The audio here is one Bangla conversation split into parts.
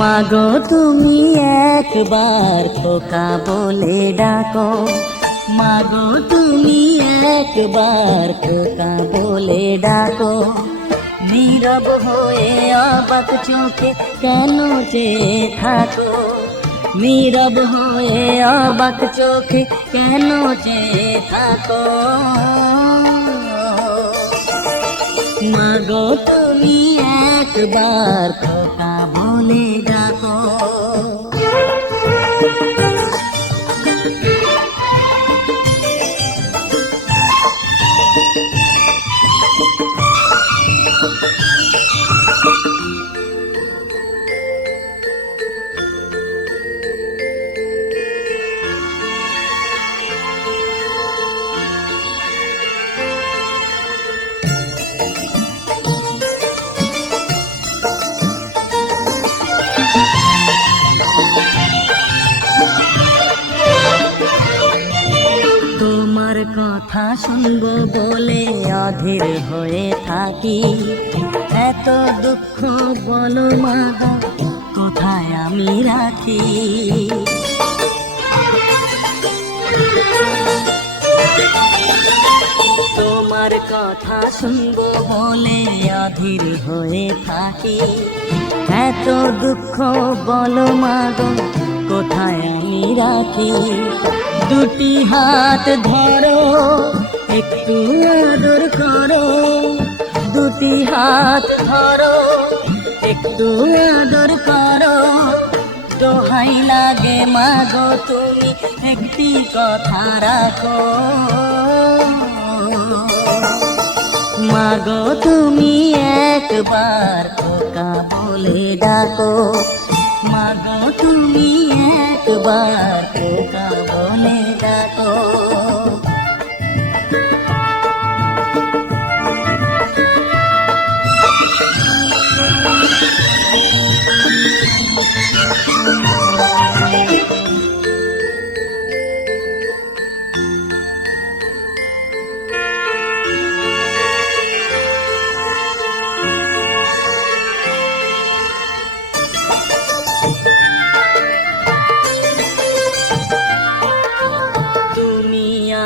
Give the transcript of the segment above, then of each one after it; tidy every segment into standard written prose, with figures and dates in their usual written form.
মাগো তুমি একবার খোকা বলে ডাকো, মাগো তুমি একবার খোকা বলে ডাকো। নীরব হয়ে অবাক চোখে কেন চেয়ে থাকো, নীরব হয়ে অবাক চোখে কেন চেয়ে থাকো। মাগো তুমি একবার খোকা বলে ডাকো। তোমার কথা শুনবো বলে অধীর হয়ে থাকি, এত দুঃখ বলো মাগো কোথায় আমি রাখি। তোমার কথা শুনবো বলে অধীর হয়ে থাকি, এত দুঃখ বলো মাগো কোথায় আমি রাখি। দুটি হাত ধরো একটু আদর করো, দুটি হাত ধরো একটু আদর করো। দোহাই লাগে মাগো তুমি একটি কথা রাখো, মাগো তুমি একবার খোকা বলে ডাকো, মাগো তুমি একবার খোকা বলে ডাকো।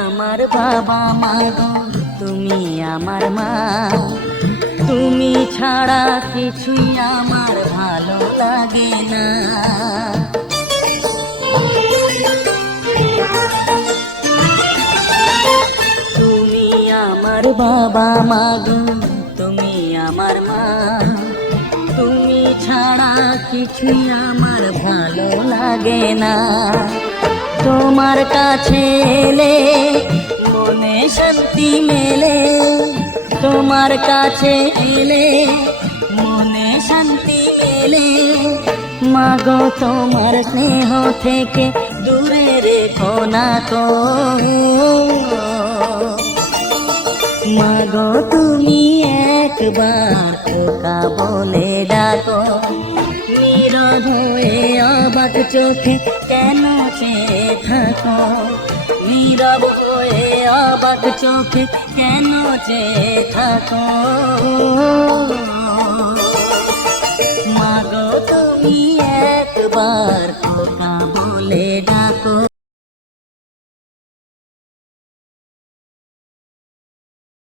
আমার বাবা মাগো তুমি আমার মা, তুমি ছাড়া কিছুই আমার ভালো লাগে না। তুমি আমার বাবা মাগো তুমি আমার মা, তুমি ছাড়া কিছুই আমার ভালো লাগে না। তোমার কাছে এলে মনে শান্তি মেলে, তোমার কাছে এলে মনে শান্তি মেলে। মাগো তোমার স্নেহ থেকে দূরে রেখো না তো, মাগো তুমি একবার খোকা বলে ডাকো। নীরব হয়ে অবাক চোখে কেন চেয়ে থাকো, নীরব হয়ে অবাক চোখে কেন চেয়ে থাকো।